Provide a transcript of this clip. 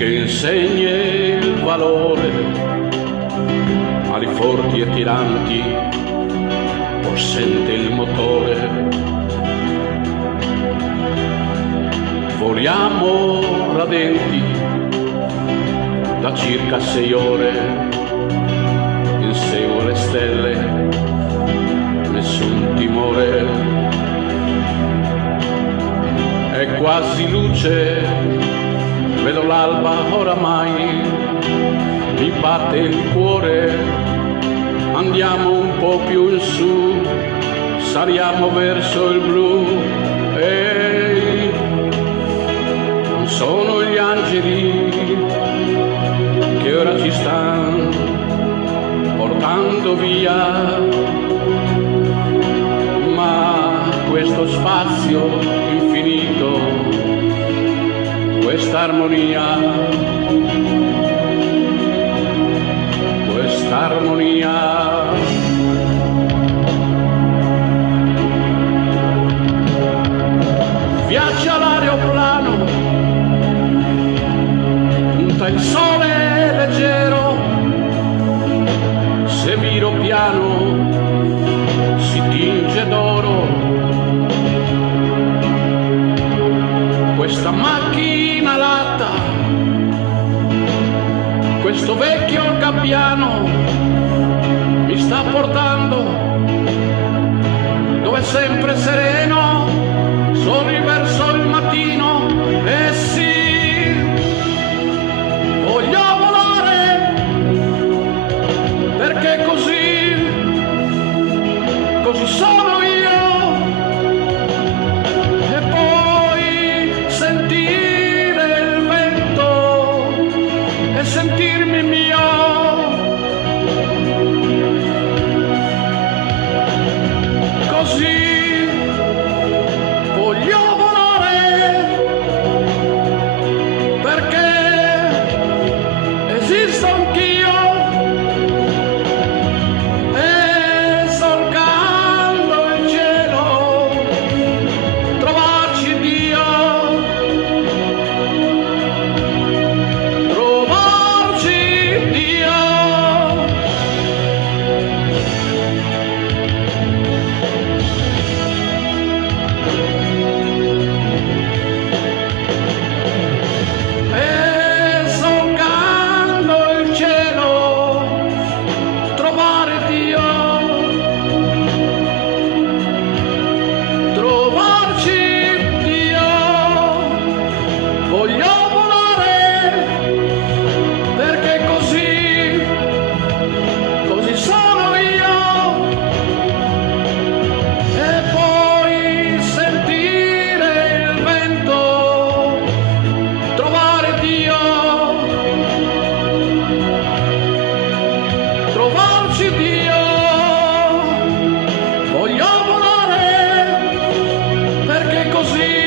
che insegni il valore ai forti e tiranti, possente il motore. Voliamo radenti da circa 6 ore, inseguo le stelle, nessun timore. È quasi luce, vedo l'alba oramai, mi batte il cuore, andiamo un po' più in su, saliamo verso il blu. Ehi, non sono gli angeli che ora ci stanno portando via, ma questo spazio infinito, questa armonia, viaggia l'aeroplano, punta il sole leggero, se viro piano si tinge d'oro. Questa macchina latta, questo vecchio gabbiano mi sta portando dove è sempre sereno, soli verso il mattino. E sì, voglio volare, perché così sono io. E poi sentire il vento e sentirmi mio. Così voglio volare, perché esisto anch'io, e solcando il cielo trovarci Dio, trovarci Dio. E solcando il cielo trovare Dio, trovarci Dio. Voglio volare, perché così sono io. E poi sentire il vento, trovare Dio, trovarci Dio. Voglio volare, perché così